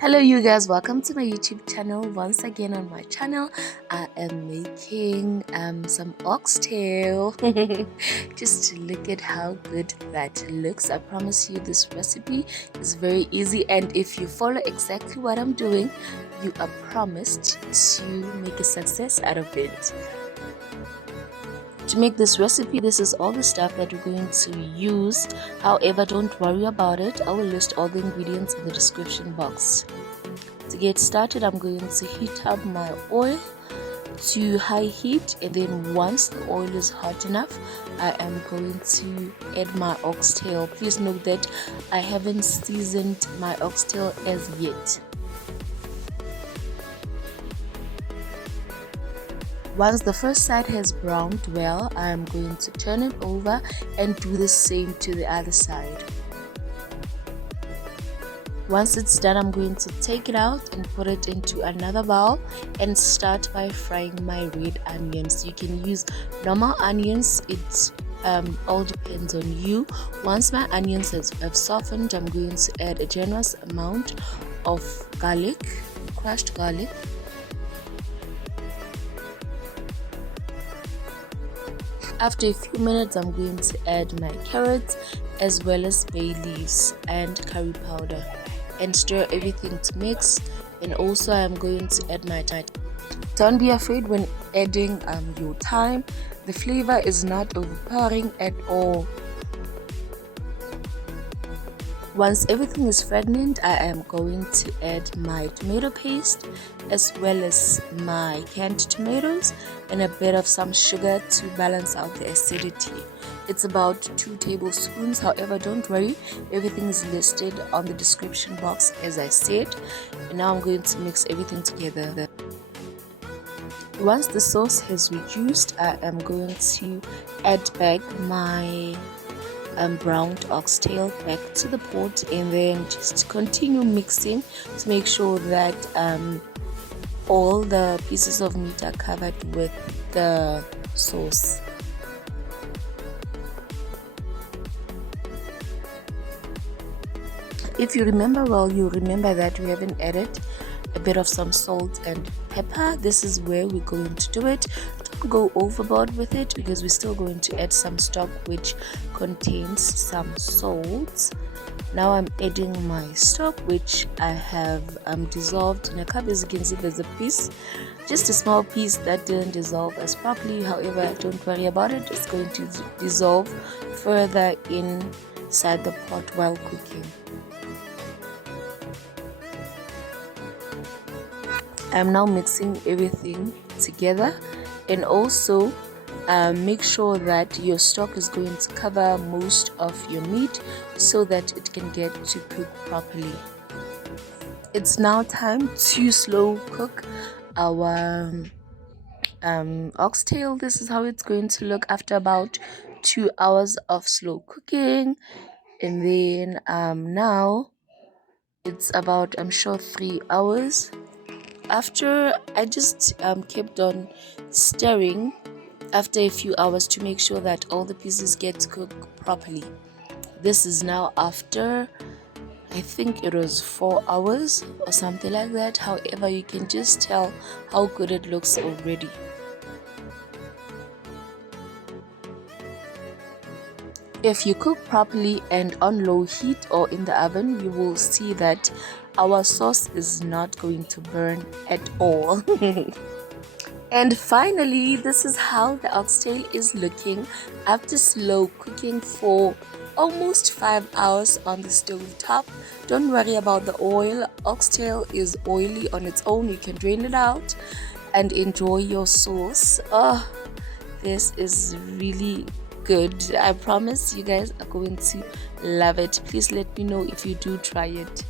Hello you guys, welcome to my YouTube channel. Once again on my channel I am making some oxtail. Just look at how good that looks. I promise you this recipe is very easy, and if you follow exactly what I'm doing, you are promised to make a success out of it. To make this recipe, this is all the stuff that we're going to use. However, don't worry about it. I will list all the ingredients in the description box. To get started, I'm going to heat up my oil to high heat, and then once the oil is hot enough, I am going to add my oxtail. Please note that I haven't seasoned my oxtail as yet. Once the first side has browned well, I am going to turn it over and do the same to the other side. Once it's done, I'm going to take it out and put it into another bowl and start by frying my red onions. You can use normal onions, it all depends on you. Once my onions have softened, I'm going to add a generous amount of garlic, crushed garlic. After a few minutes, I'm going to add my carrots as well as bay leaves and curry powder and stir everything to mix. And also I am going to add my thyme. Don't be afraid when adding your thyme. The flavor is not overpowering at all. Once everything is flattened, I am going to add my tomato paste as well as my canned tomatoes and a bit of some sugar to balance out the acidity. It's about 2 tablespoons. However, don't worry, everything is listed on the description box as I said. And now I'm going to mix everything together. Once the sauce has reduced, I am going to add back my browned oxtail back to the pot, and then just continue mixing to make sure that all the pieces of meat are covered with the sauce. If you remember well, you remember that we haven't added a bit of some salt and pepper. This is where we're going to do it. Don't go overboard with it because we're still going to add some stock which contains some salt. Now I'm adding my stock, which I have dissolved in a cup. As you can see, there's a piece, just a small piece that didn't dissolve as properly. However, don't worry about it, it's going to dissolve further inside the pot while cooking. I'm now mixing everything together, and also make sure that your stock is going to cover most of your meat so that it can get to cook properly. It's now time to slow cook our oxtail. This is how it's going to look after about 2 hours of slow cooking. And then now it's about, I'm sure, 3 hours. After I just kept on stirring after a few hours to make sure that all the pieces get cooked properly. This is now after, I think it was 4 hours or something like that. However, you can just tell how good it looks already. If you cook properly and on low heat or in the oven, you will see that our sauce is not going to burn at all. And finally, this is how the oxtail is looking after slow cooking for almost 5 hours on the stove top. Don't worry about the oil. Oxtail is oily on its own. You can drain it out and enjoy your sauce. Oh, this is really good. I promise you guys are going to love it. Please let me know if you do try it.